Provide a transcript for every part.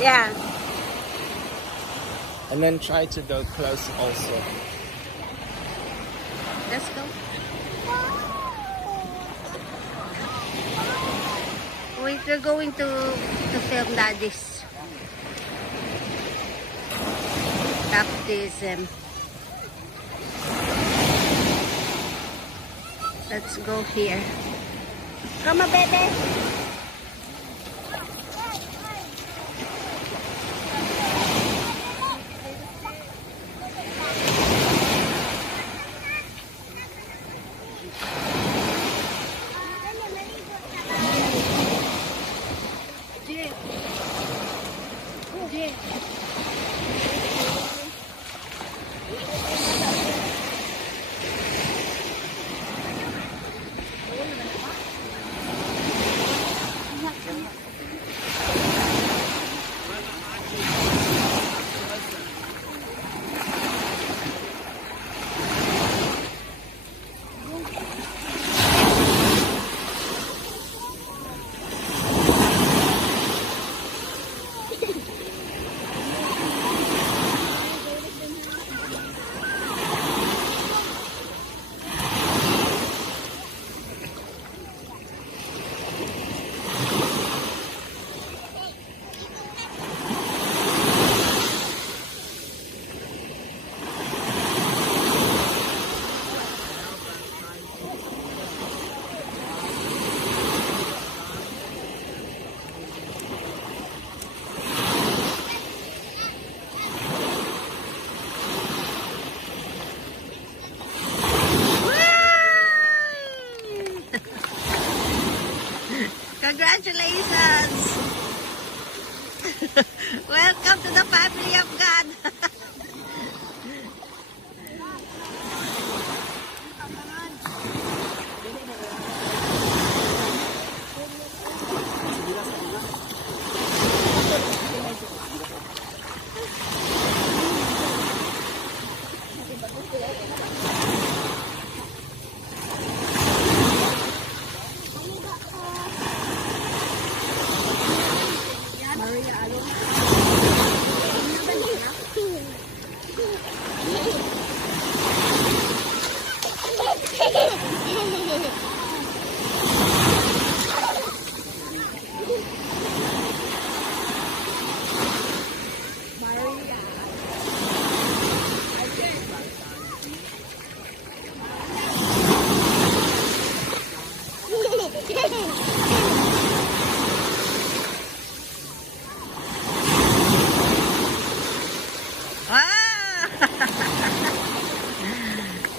Yeah. And then try to go close also. Let's go. Wait, we're going to film Daddy's baptism. Let's go here. Come on, baby. Congratulations! Welcome to the family of God.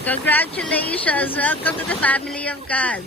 Congratulations! Welcome to the family of God.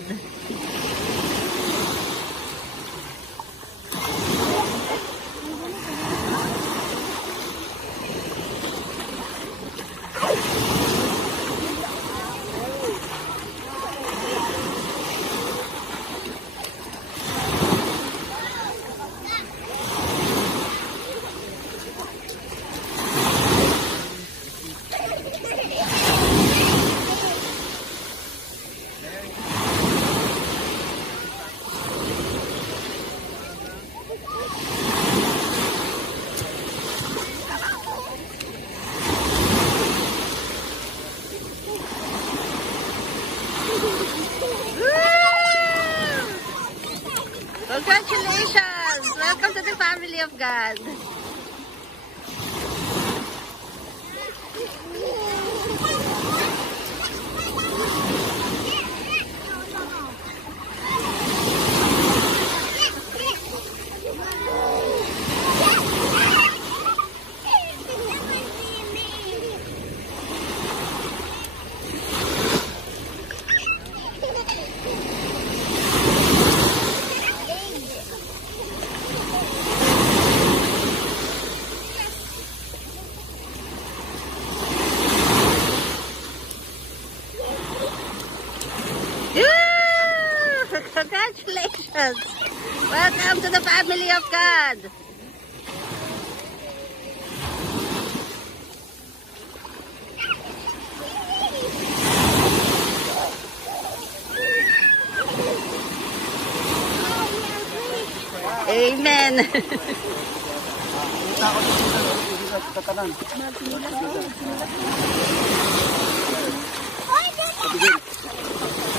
Congratulations! Welcome to the family of God. Congratulations! Welcome to the family of God. Amen. takot sa sila sa tatanan. Pabigil.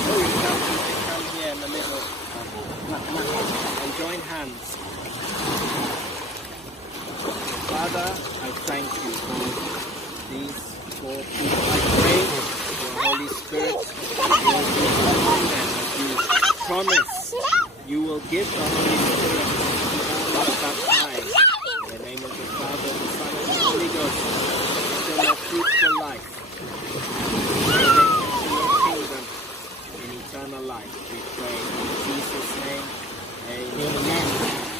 Oh, you come here in the middle and join hands. Father, I thank you for these four people. I pray your Holy Spirit will be upon them. You promise you will give the Holy Spirit to all are baptized. In the name of the Father, the Son, and the Holy Ghost, fill their fruitful life. Bring them into your kingdom in eternal life. We pray in Jesus' name. Amen.